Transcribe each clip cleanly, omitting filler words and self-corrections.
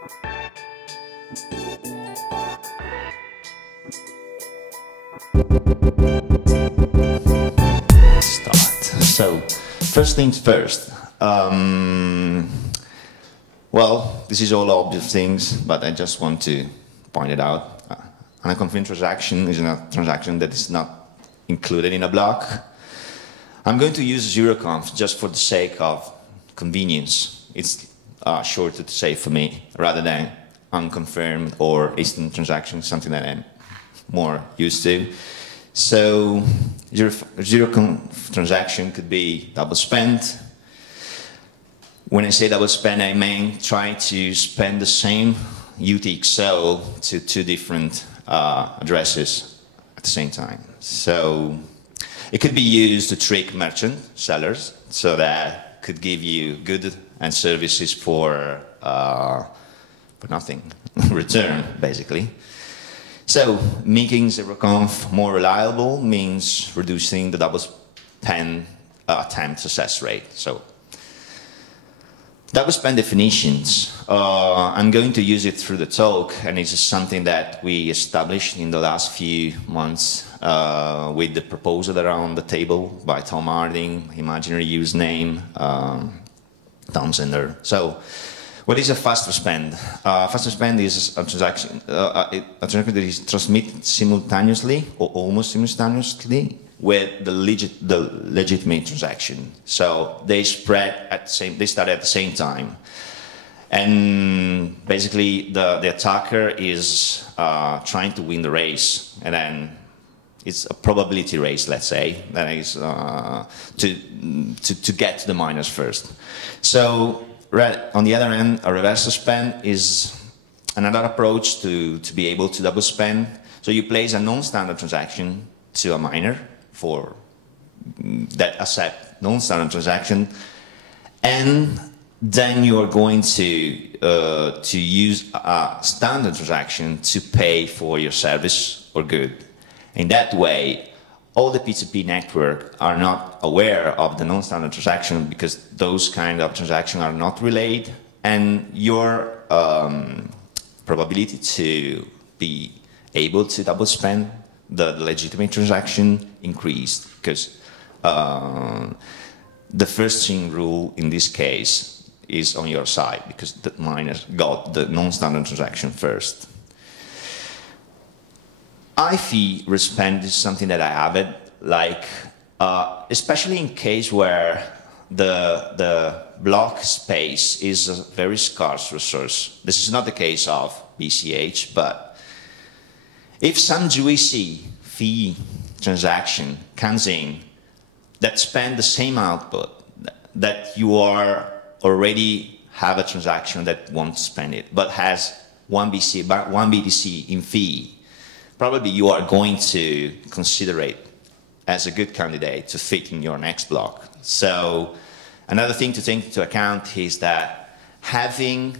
Start. So, first things first. Well, this is all obvious things, but I just want to point it out. An unconfirmed transaction is a transaction that is not included in a block. I'm going to use zeroconf just for the sake of convenience. It's shorter to say for me, rather than unconfirmed or instant transaction, something that I'm more used to. So zeroconf transaction could be double spend. When I say double spend, I mean try to spend the same UTXO to two different addresses at the same time. So it could be used to trick merchant sellers, so that could give you goods and services for nothing, return basically. So making zeroconf more reliable means reducing the double spend attempt success rate. So double spend definitions, I'm going to use it through the talk, and it's something that we established in the last few months with the proposal around the table by Tom Harding, imaginary username, Tom Zender. So what is a faster spend? Faster spend is a transaction that is transmitted simultaneously or almost simultaneously with the legitimate transaction. So they spread at the same, they start at the same time. And basically the attacker is trying to win the race, and then it's a probability race, let's say, that is to get to the miners first. So on the other end, a reverse spend is another approach to be able to double spend. So you place a non-standard transaction to a miner for that accept non-standard transaction, and then you are going to use a standard transaction to pay for your service or good. In that way, all the P2P network are not aware of the non-standard transaction, because those kind of transactions are not relayed, and your probability to be able to double spend the legitimate transaction increased, because the first chain rule in this case is on your side, because the miners got the non-standard transaction first. IFI respend is something that I have it, like, especially in case where the block space is a very scarce resource. This is not the case of BCH, but if some juicy fee transaction comes in that spend the same output, that you are already have a transaction that won't spend it, but has one BTC in fee, probably you are going to consider it as a good candidate to fit in your next block. So another thing to take into account is that having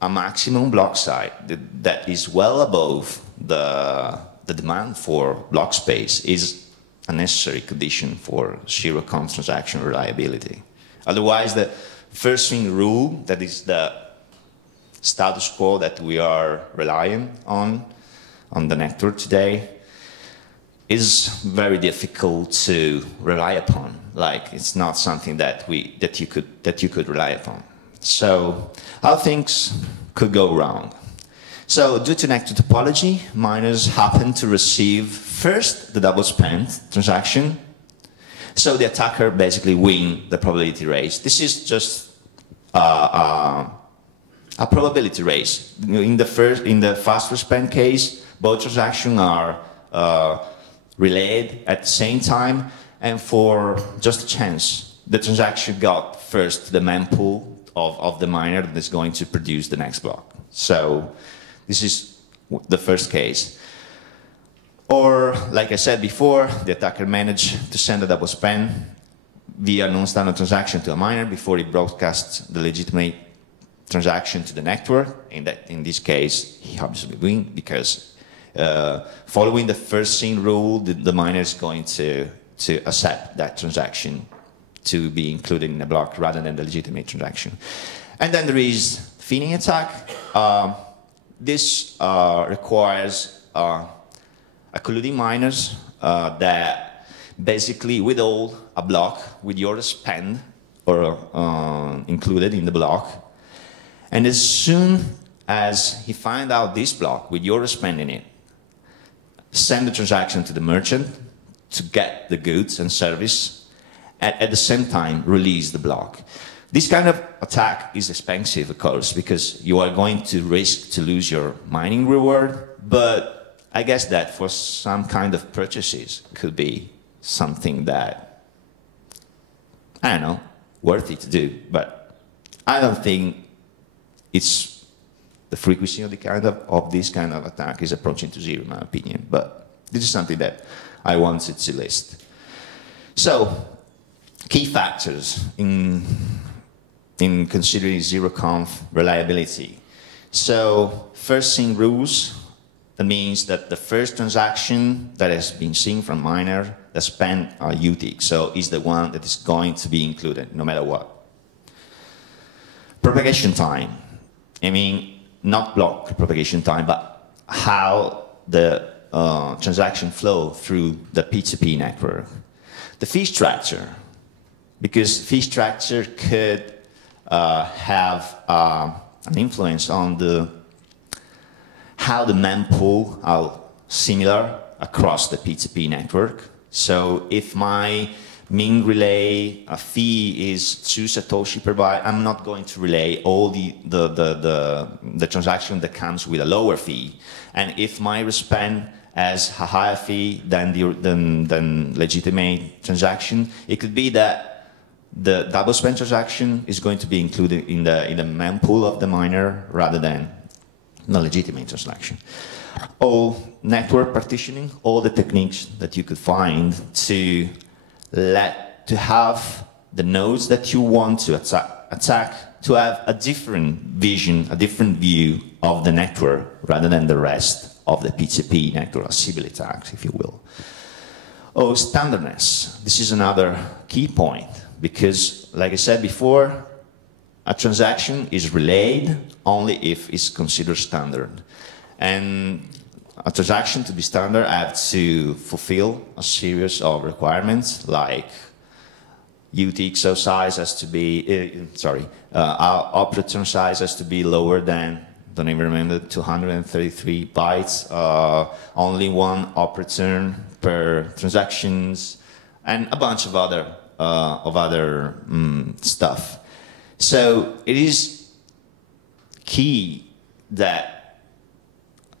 a maximum block size that is well above the demand for block space is a necessary condition for zeroconf transaction reliability. Otherwise, the first thing rule, that is the status quo that we are relying on the network today, is very difficult to rely upon. Like, it's not something that you could rely upon. So how things could go wrong? So due to network topology, miners happen to receive first the double spend transaction. So the attacker basically win the probability race. This is just a probability race. In the faster spend case, both transactions are relayed at the same time, and for just a chance, the transaction got first the mempool of the miner that is going to produce the next block. So this is the first case. Or, like I said before, the attacker managed to send a double spend via non-standard transaction to a miner before he broadcasts the legitimate transaction to the network. In this case, he obviously wins, because following the first chain rule, the miner is going to accept that transaction to be included in the block rather than the legitimate transaction. And then there is thinning attack. This requires colluding miners that basically withhold a block with your spend or included in the block. And as soon as he finds out this block with your spend in it, send the transaction to the merchant to get the goods and service, and at the same time release the block. This kind of attack is expensive, of course, because you are going to risk to lose your mining reward, but I guess that for some kind of purchases could be something that, I don't know, worthy to do, but I don't think it's the frequency of this kind of attack is approaching to zero, in my opinion, but this is something that I wanted to list. So, key factors in considering zeroconf reliability. So, first thing rules, that means that the first transaction that has been seen from miner that spent a UTIC, so is the one that is going to be included no matter what. Propagation time, I mean, not block propagation time, but how the transaction flow through the P2P network. The fee structure, because fee structure could have an influence on how the mempool are similar across the P2P network. So if my Ming relay fee is 2 Satoshi per byte, I'm not going to relay all the transaction that comes with a lower fee. And if my respend has a higher fee than legitimate transaction, it could be that the double spend transaction is going to be included in the mempool of the miner rather than the legitimate transaction. All network partitioning, all the techniques that you could find to have the nodes that you want to attack to have a different vision, a different view of the network rather than the rest of the P2P network, a Sybil attack, if you will. Oh, standardness. This is another key point because, like I said before, a transaction is relayed only if it's considered standard. And a transaction to be standard has to fulfill a series of requirements like UTXO size has to be, our operator size has to be lower than, don't even remember, 233 bytes, only one operator per transactions, and a bunch of other stuff. So it is key that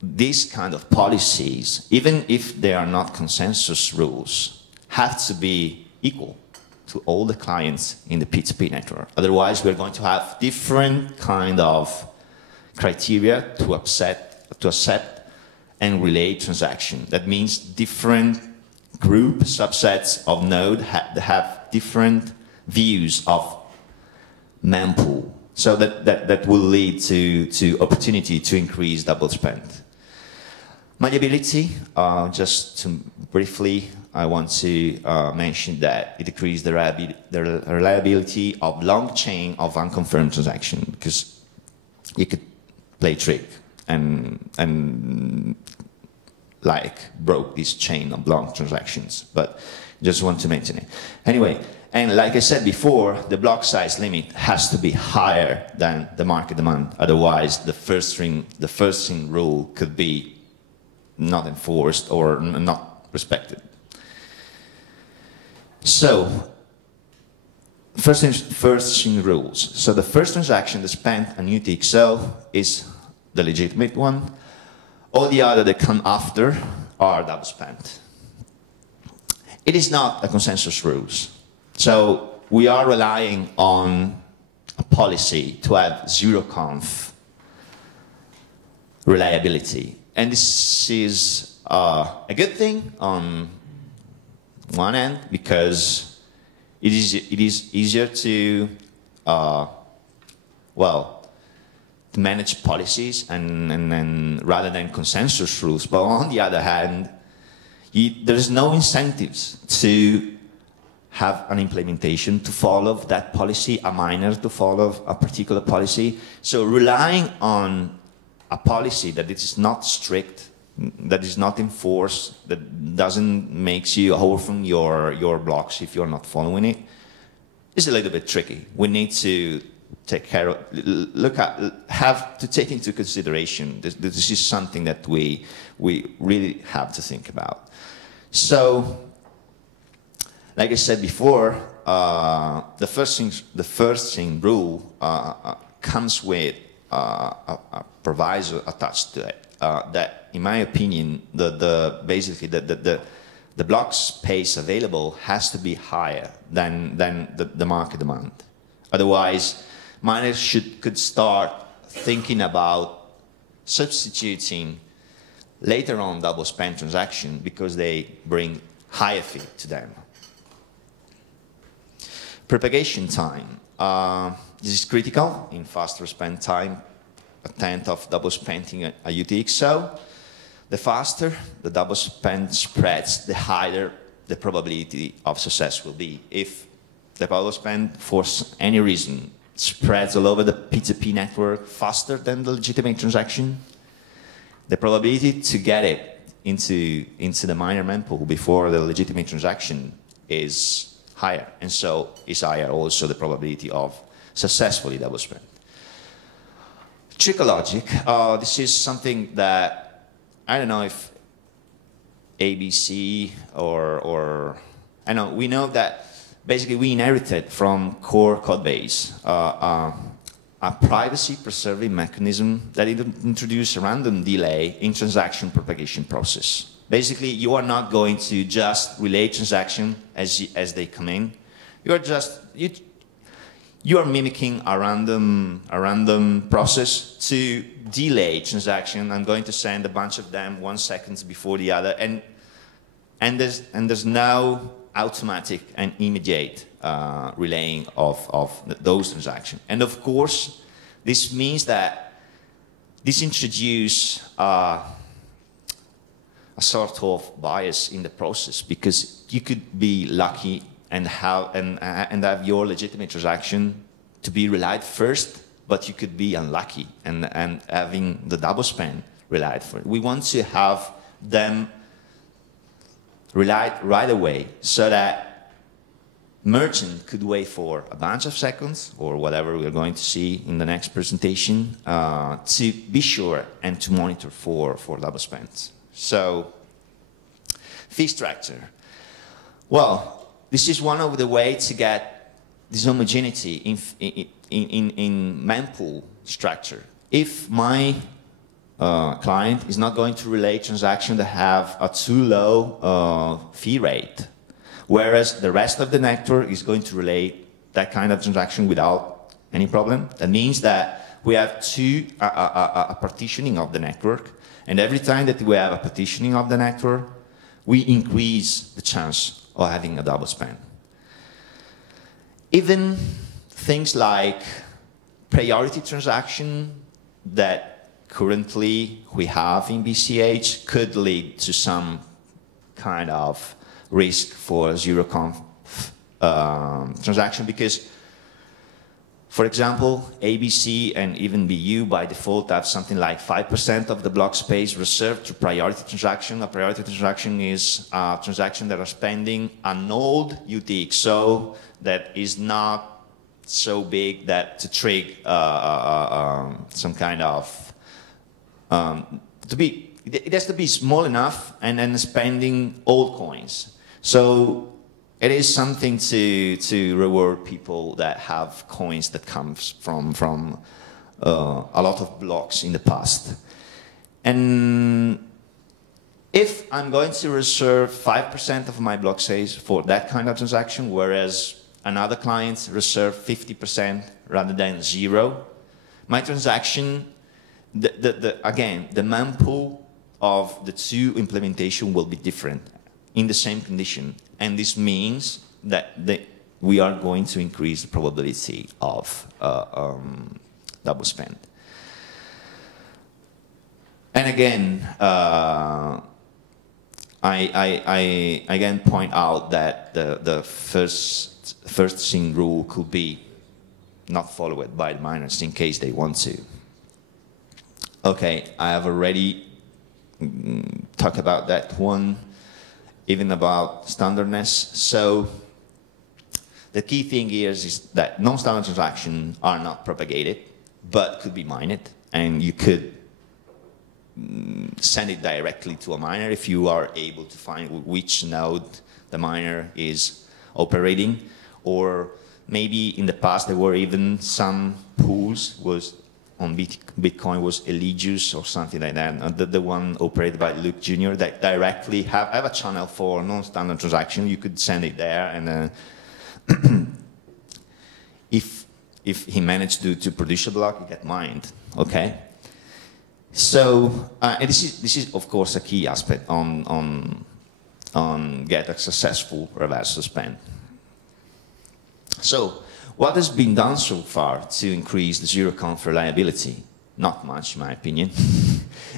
these kind of policies, even if they are not consensus rules, have to be equal to all the clients in the P2P network. Otherwise, we're going to have different kind of criteria to accept and relay transaction. That means different group subsets of node that have different views of mempool. So that will lead to opportunity to increase double spend. Malleability, just to briefly, I want to mention that it decreases the reliability of long chain of unconfirmed transaction because you could play trick and like broke this chain of long transactions, but just want to mention it. Anyway, and like I said before, the block size limit has to be higher than the market demand. Otherwise, the first string rule could be not enforced or not respected. So, first string rules. So the first transaction that spent a UTXO is the legitimate one. All the other that come after are double spent. It is not a consensus rules. So we are relying on a policy to have zeroconf reliability. And this is a good thing on one end because it is easier to to manage policies and rather than consensus rules. But on the other hand, there is no incentives to have an implementation to follow that policy, a miner to follow a particular policy. So relying on a policy that it is not strict, that is not enforced, that doesn't make you orphan your blocks if you're not following it, is a little bit tricky. We need to take care of, have to take into consideration. This is something that we really have to think about. So, like I said before, the first thing rule comes with a proviso attached to it. That, in my opinion, basically the block space available has to be higher than the market demand. Otherwise, miners could start thinking about substituting later on double spend transaction because they bring higher fee to them. Propagation time. This is critical in faster spend time, a tenth of double spending a UTXO. The faster the double spend spreads, the higher the probability of success will be. If the double spend, for any reason, spreads all over the P2P network faster than the legitimate transaction, the probability to get it into the miner mempool before the legitimate transaction is higher, and so is higher also the probability of successfully double spend. Trickle logic, this is something that I don't know if ABC or I know, we know that basically we inherited from core code base a privacy preserving mechanism that introduced a random delay in transaction propagation process. Basically, you are not going to just relay transaction as they come in. You are just you are mimicking a random process to delay transaction. I'm going to send a bunch of them 1 second before the other, and there's no automatic and immediate relaying of those transactions. And of course, this means that this introduces a sort of bias in the process, because you could be lucky and have your legitimate transaction to be relied first, but you could be unlucky and having the double spend relied for. We want to have them relied right away, so that merchant could wait for a bunch of seconds or whatever we're going to see in the next presentation to be sure and to monitor for double spends. So, fee structure. Well, this is one of the ways to get this homogeneity in mempool structure. If my client is not going to relay transactions that have a too low fee rate, whereas the rest of the network is going to relay that kind of transaction without any problem, that means that we have a partitioning of the network, and every time that we have a partitioning of the network, we increase the chance of having a double spend. Even things like priority transaction that currently we have in BCH could lead to some kind of risk for zeroconf transaction, because, for example, ABC and even BU by default have something like 5% of the block space reserved to priority transaction. A priority transaction is a transaction that are spending an old UTXO that is not so big that to trigger some kind of it has to be small enough and then spending old coins. So it is something to reward people that have coins that comes from a lot of blocks in the past. And if I'm going to reserve 5% of my block size for that kind of transaction, whereas another client reserve 50% rather than 0, my transaction, again, the mempool of the two implementation will be different in the same condition. And this means that we are going to increase the probability of double spend. And again, I again point out that the first thing rule could be not followed by the miners in case they want to. Okay, I have already talked about that one, even about standardness. So the key thing here is that non-standard transactions are not propagated, but could be mined, and you could send it directly to a miner if you are able to find which node the miner is operating. Or maybe in the past there were even some pools on Bitcoin was Eligius or something like that. The one operated by Luke Jr. that directly have a channel for non-standard transaction. You could send it there, and if he managed to produce a block, it get mined. Okay. So and this is of course a key aspect on get a successful reverse suspend. So what has been done so far to increase the zeroconf reliability? Not much, in my opinion.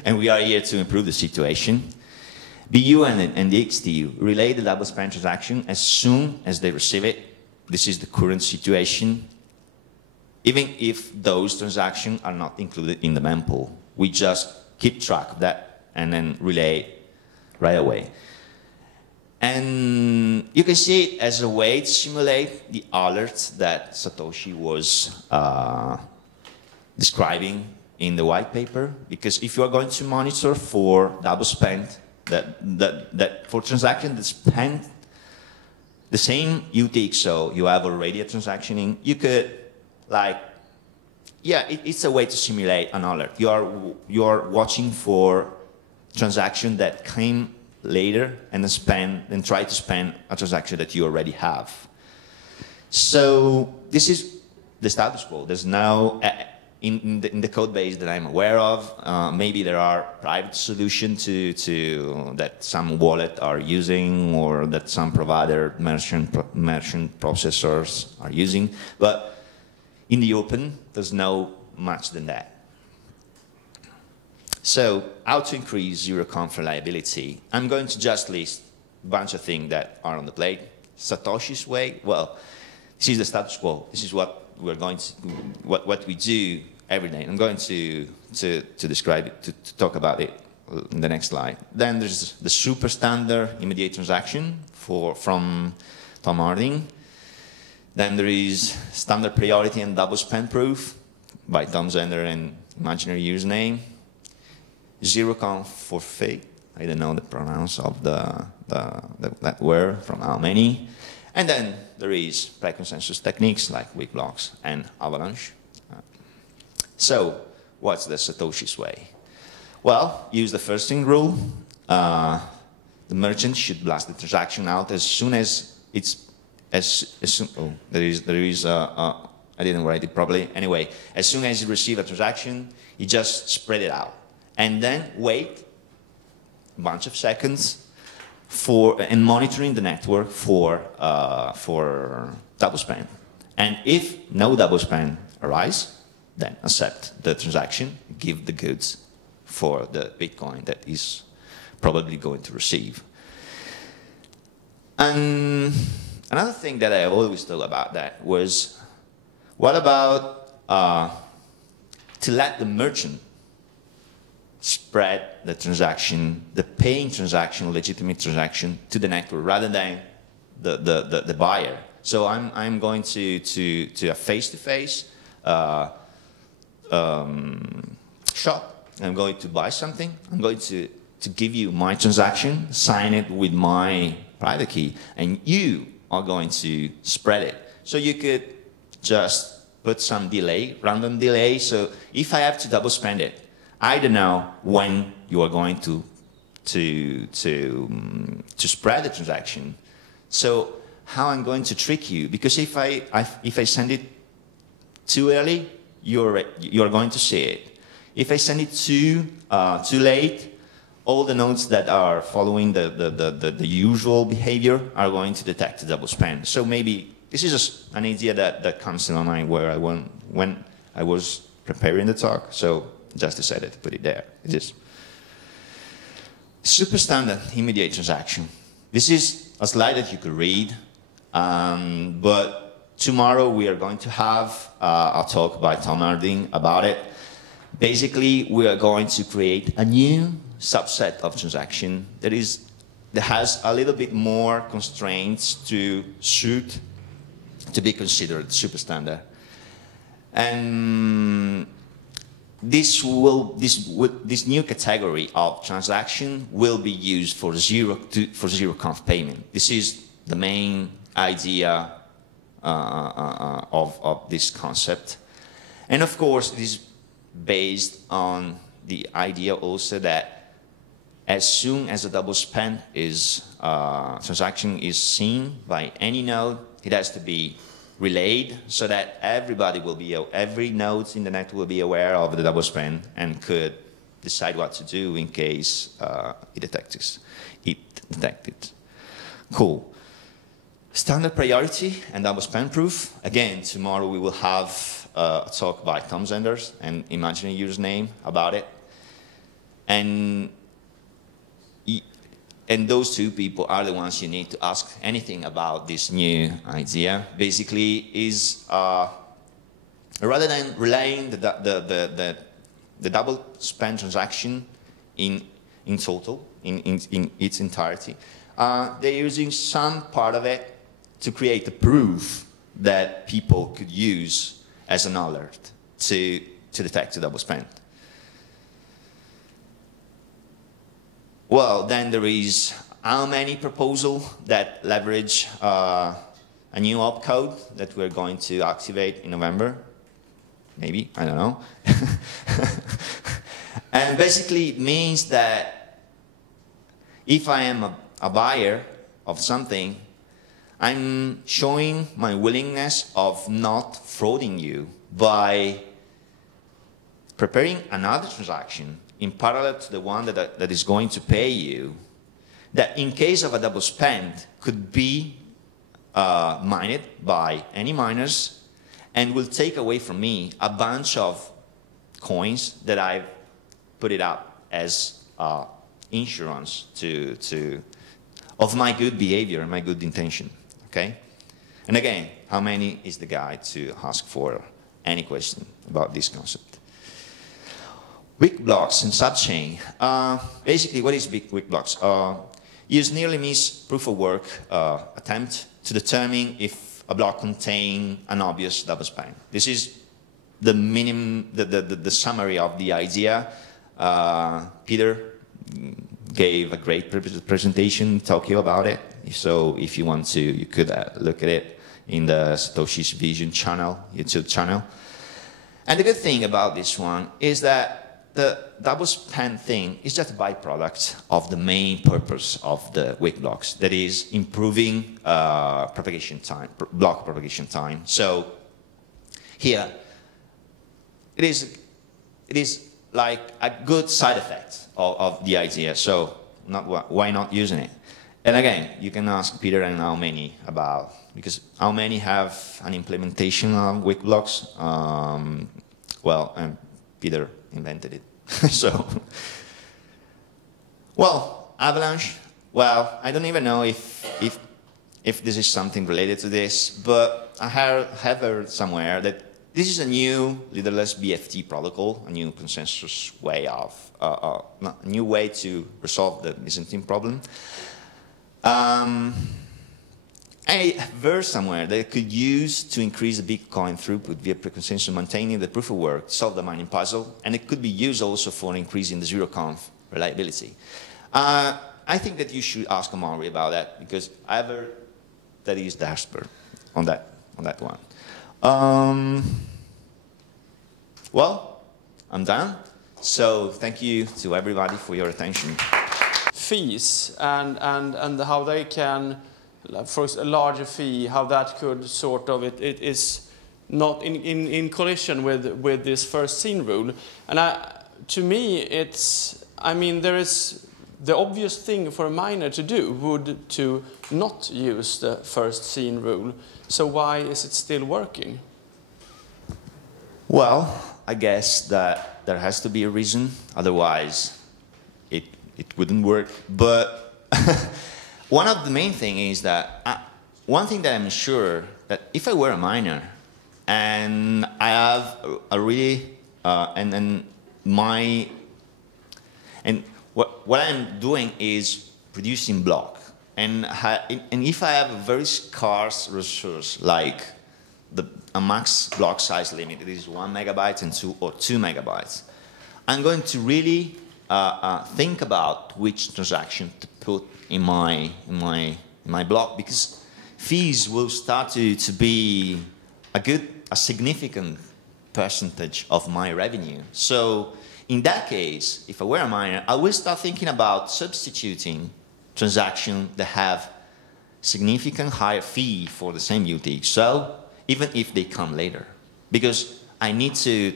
And we are here to improve the situation. BU and the XTU relay the double spend transaction as soon as they receive it. This is the current situation. Even if those transactions are not included in the mempool, we just keep track of that and then relay right away. And you can see it as a way to simulate the alerts that Satoshi was describing in the white paper. Because if you are going to monitor for double spend, that for transaction that spend the same UTXO you have already a transaction in, you could like, yeah, it's a way to simulate an alert. You are watching for transaction that came later and try to spend a transaction that you already have. So this is the status quo. There's no in the code base that I'm aware of. Maybe there are private solutions to that some wallet are using or that some provider merchant processors are using, but in the open, there's no much than that. So how to increase zeroconf reliability? I'm going to just list a bunch of things that are on the plate. Satoshi's way, well, this is the status quo. This is what we're going to, what we do every day. I'm going to describe it, to talk about it in the next slide. Then there's the super standard immediate transaction from Tom Harding. Then there is standard priority and double spend proof by Tom Zender and imaginary username. Zeroconf forfait, I don't know the pronounce of that word from how many. And then there is pre-consensus techniques like weak blocks and avalanche. So what's the Satoshi's way? Well, use the first thing rule. The merchant should blast the transaction out as soon as it's there is I didn't write it properly. Anyway, as soon as you receive a transaction, you just spread it out, and then wait a bunch of seconds and monitoring the network for double spend. And if no double spend arise, then accept the transaction, give the goods for the Bitcoin that is probably going to receive. And another thing that I always thought about that was, what about to let the merchant spread the transaction, the paying transaction, legitimate transaction to the network rather than the buyer. So I'm going to a face-to-face shop. I'm going to buy something. I'm going to give you my transaction, sign it with my private key, and you are going to spread it. So you could just put some delay, random delay. So if I have to double spend it, I don't know when you are going to spread the transaction. So how I'm going to trick you? Because if I send it too early, you're going to see it. If I send it too late, all the nodes that are following the usual behavior are going to detect the double spend. So maybe this is just an idea that comes to my mind where when I was preparing the talk. So just decided to put it there. It is. Super standard immediate transaction. This is a slide that you could read, but tomorrow we are going to have a talk by Tom Harding about it. Basically, we are going to create a new subset of transaction that has a little bit more constraints to be considered super standard. And this new category of transaction will be used for zeroconf payment. This is the main idea of this concept. And of course, it is based on the idea also that as soon as a double spend transaction is seen by any node, it has to be relayed so that every node in the network will be aware of the double spend and could decide what to do in case it detects it. Cool. Standard priority and double spend proof. Again, tomorrow we will have a talk by Tom Zenders and imaginary user's name about it. And those two people are the ones you need to ask anything about this new idea. Basically, is rather than relaying the double spend transaction in total, in its entirety, they're using some part of it to create a proof that people could use as an alert to detect the double spend. Well, then there is how many proposals that leverage a new opcode that we're going to activate in November. Maybe, I don't know. And basically it means that if I am a buyer of something, I'm showing my willingness of not frauding you by preparing another transaction in parallel to the one that is going to pay you, that in case of a double spend could be mined by any miners and will take away from me a bunch of coins that I've put it up as insurance of my good behavior and my good intention, okay? And again, how many is the guy to ask for any question about this concept? Weak blocks in subchain. Basically, what is weak blocks? Use nearly miss proof of work attempt to determine if a block contains an obvious double spend. This is the minimum, the summary of the idea. Peter gave a great presentation talking about it. So if you want to, you could look at it in the Satoshi's Vision channel, YouTube channel. And the good thing about this one is that the double spend thing is just a byproduct of the main purpose of the weak blocks, that is improving propagation time, block propagation time. So here, it is like a good side effect of the idea. So why not using it? And again, you can ask Peter and how many about, because how many have an implementation of weak blocks? Peter invented it. So, well, Avalanche, well, I don't even know if this is something related to this, but I have heard somewhere that this is a new leaderless BFT protocol, a new consensus way of, a new way to resolve the Byzantine problem. I heard somewhere that it could use to increase the Bitcoin throughput via preconsensus, maintaining the proof of work, solve the mining puzzle, and it could be used also for increasing the zeroconf reliability. I think that you should ask Amaury about that, because I have heard that he is the expert on that one. Well, I'm done. So thank you to everybody for your attention. Fees and how they can, for a larger fee, how that could sort of, it is not in collision with this first scene rule. And to me, there is the obvious thing for a miner to do would to not use the first scene rule. So why is it still working? Well, I guess that there has to be a reason. Otherwise, it wouldn't work. But one of the main thing is that one thing that I'm sure that if I were a miner and I have a really what I'm doing is producing block, and if I have a very scarce resource like a max block size limit, it is 1 megabyte and 2 megabytes, I'm going to really think about which transaction to put in my block, because fees will start to be a significant percentage of my revenue. So in that case, if I were a miner, I will start thinking about substituting transactions that have significant higher fee for the same UTX. So even if they come later, because I need to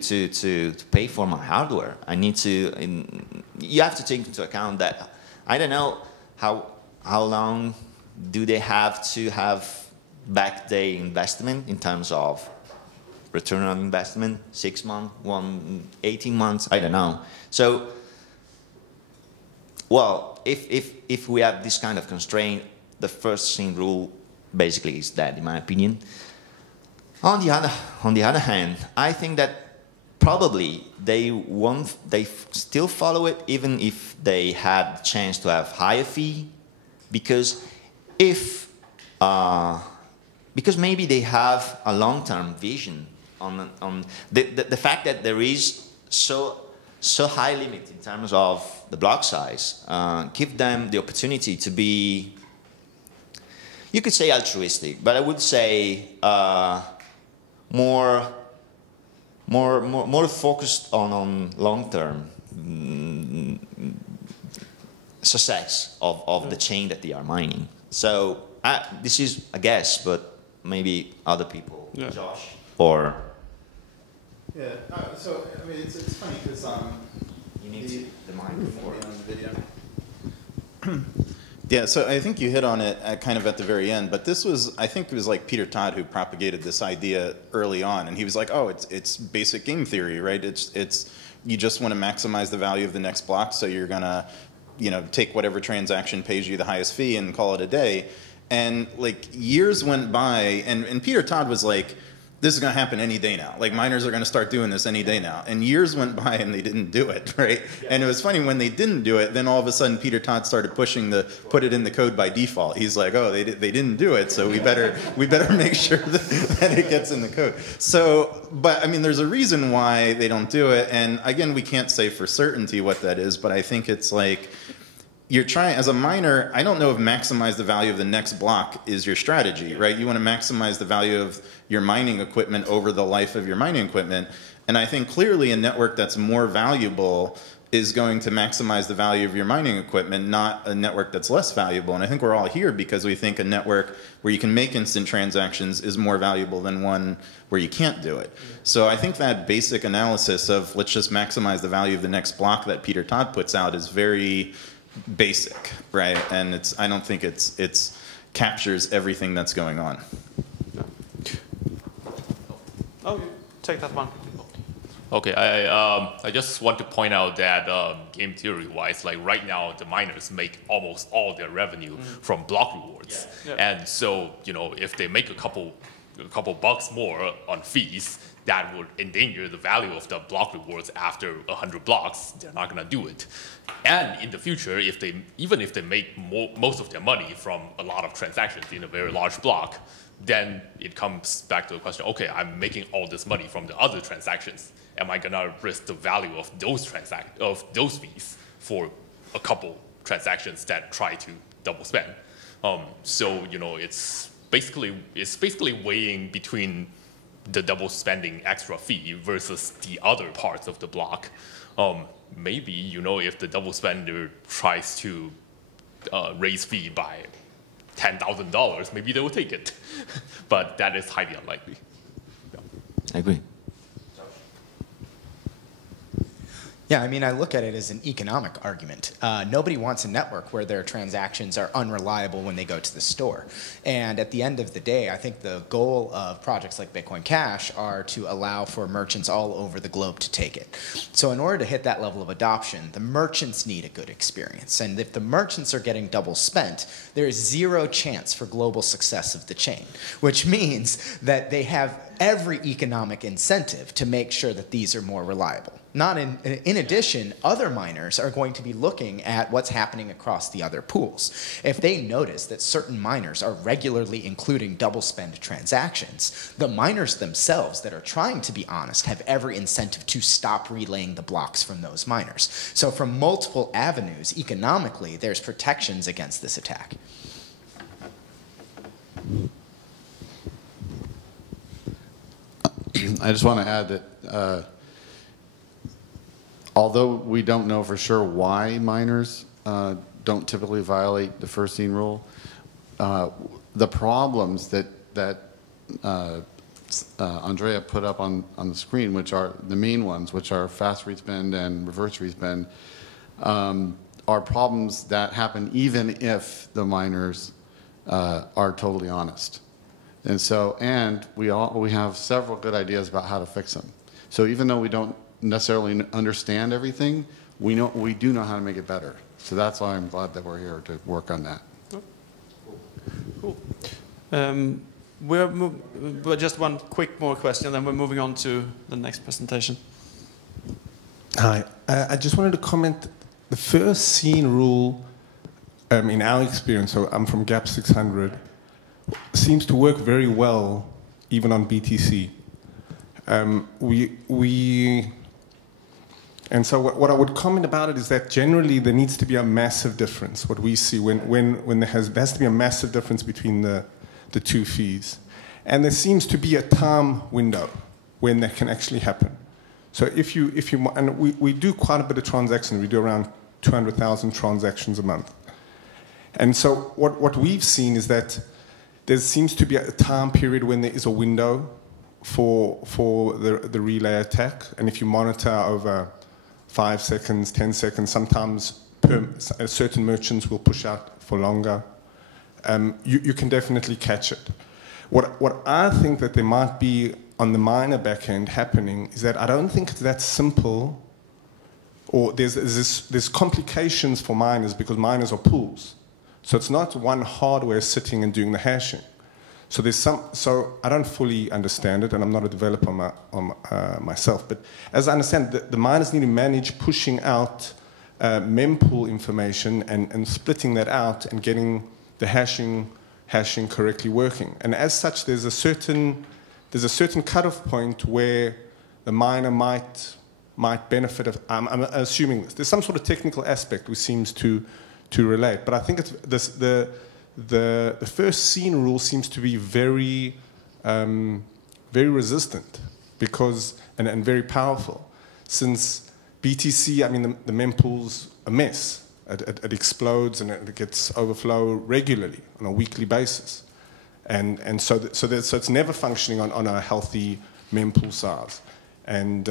pay for my hardware. I need to. You have to take into account that I don't know how long do they have to have back day investment in terms of return on investment, 6 months, 18 months, I don't know. So, well, if we have this kind of constraint, the first thing rule basically is that, in my opinion. On the other hand, I think that probably they still follow it even if they had the chance to have higher fee, because maybe they have a long-term vision on the fact that there is so high limit in terms of the block size, give them the opportunity to be, you could say altruistic, but I would say more focused on long-term success of the chain that they are mining. So this is a guess, but maybe other people, yeah. Josh or. Yeah. So I mean, it's funny because you need the mic before on the video. Yeah, so I think you hit on it kind of at the very end, but this was, I think it was like Peter Todd who propagated this idea early on, and he was like, oh, it's basic game theory, right? It's you just want to maximize the value of the next block, so you're gonna, take whatever transaction pays you the highest fee and call it a day. And like years went by, and Peter Todd was like, this is going to happen any day now. Like miners are going to start doing this any day now. And years went by and they didn't do it, right? Yeah. And it was funny when they didn't do it, then all of a sudden Peter Todd started pushing put it in the code by default. He's like, oh, they didn't do it, so we better make sure that it gets in the code. So, but I mean, there's a reason why they don't do it. And again, we can't say for certainty what that is, but I think it's like, you're trying, as a miner, I don't know if maximize the value of the next block is your strategy, right? You want to maximize the value of your mining equipment over the life of your mining equipment. And I think clearly a network that's more valuable is going to maximize the value of your mining equipment, not a network that's less valuable. And I think we're all here because we think a network where you can make instant transactions is more valuable than one where you can't do it. So I think that basic analysis of let's just maximize the value of the next block that Peter Todd puts out is very basic, right? And I don't think it's captures everything that's going on. Oh, take that one. Okay, I just want to point out that game theory-wise, like right now, the miners make almost all their revenue from block rewards, and so if they make a couple bucks more on fees, that would endanger the value of the block rewards after 100 blocks. They're not going to do it. And in the future, even if they make most of their money from a lot of transactions in a very large block, then it comes back to the question, okay, I'm making all this money from the other transactions. Am I going to risk the value of those fees for a couple transactions that try to double spend? So it's basically weighing between the double spending extra fee versus the other parts of the block. Maybe, if the double spender tries to raise fee by $10,000, maybe they will take it. But that is highly unlikely. Yeah. I agree. Yeah, I mean, I look at it as an economic argument. Nobody wants a network where their transactions are unreliable when they go to the store. And at the end of the day, I think the goal of projects like Bitcoin Cash are to allow for merchants all over the globe to take it. So in order to hit that level of adoption, the merchants need a good experience. And if the merchants are getting double spent, there is zero chance for global success of the chain, which means that they have every economic incentive to make sure that these are more reliable. In addition, other miners are going to be looking at what's happening across the other pools. If they notice that certain miners are regularly including double spend transactions, the miners themselves that are trying to be honest have every incentive to stop relaying the blocks from those miners. So from multiple avenues, economically, there's protections against this attack. I just want to add that although we don't know for sure why miners don't typically violate the first seen rule, the problems that Andrea put up on the screen, which are the main ones, which are fast respend and reverse respend, are problems that happen even if the miners are totally honest. And so, and we have several good ideas about how to fix them. So even though we don't necessarily understand everything, we do know how to make it better. So that's why I'm glad that we're here to work on that. Cool. Just one quick more question, then we're moving on to the next presentation. Hi, I just wanted to comment. The first seen rule, in our experience, so I'm from GAP 600, seems to work very well even on BTC. And so what I would comment about it is that generally there needs to be a massive difference. What we see when there has to be a massive difference between the two fees. And there seems to be a time window when that can actually happen. So if you and we do quite a bit of transactions. We do around 200,000 transactions a month. And so what we've seen is that there seems to be a time period when there is a window for the relay attack. And if you monitor over 5 seconds, 10 seconds, sometimes certain merchants will push out for longer. You can definitely catch it. What I think that there might be on the miner backend happening is that I don't think it's that simple, or there's complications for miners because miners are pools. So it's not one hardware sitting and doing the hashing. So so I don't fully understand it, and I'm not a developer myself. But as I understand, the miners need to manage pushing out mempool information and splitting that out and getting the hashing correctly working. And as such, there's a certain cutoff point where the miner might benefit. I'm assuming this. There's some sort of technical aspect which seems to relate. But I think it's the first seen rule seems to be very resistant and very powerful, since BTC, the mempool's a mess. It explodes and it gets overflow regularly on a weekly basis, and so it's never functioning on a healthy mempool size, and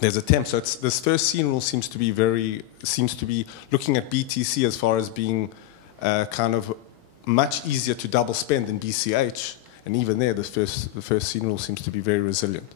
there's attempts. So this first seen rule seems to be looking at BTC as far as being kind of much easier to double spend than BCH, and even there, the first seen rule seems to be very resilient.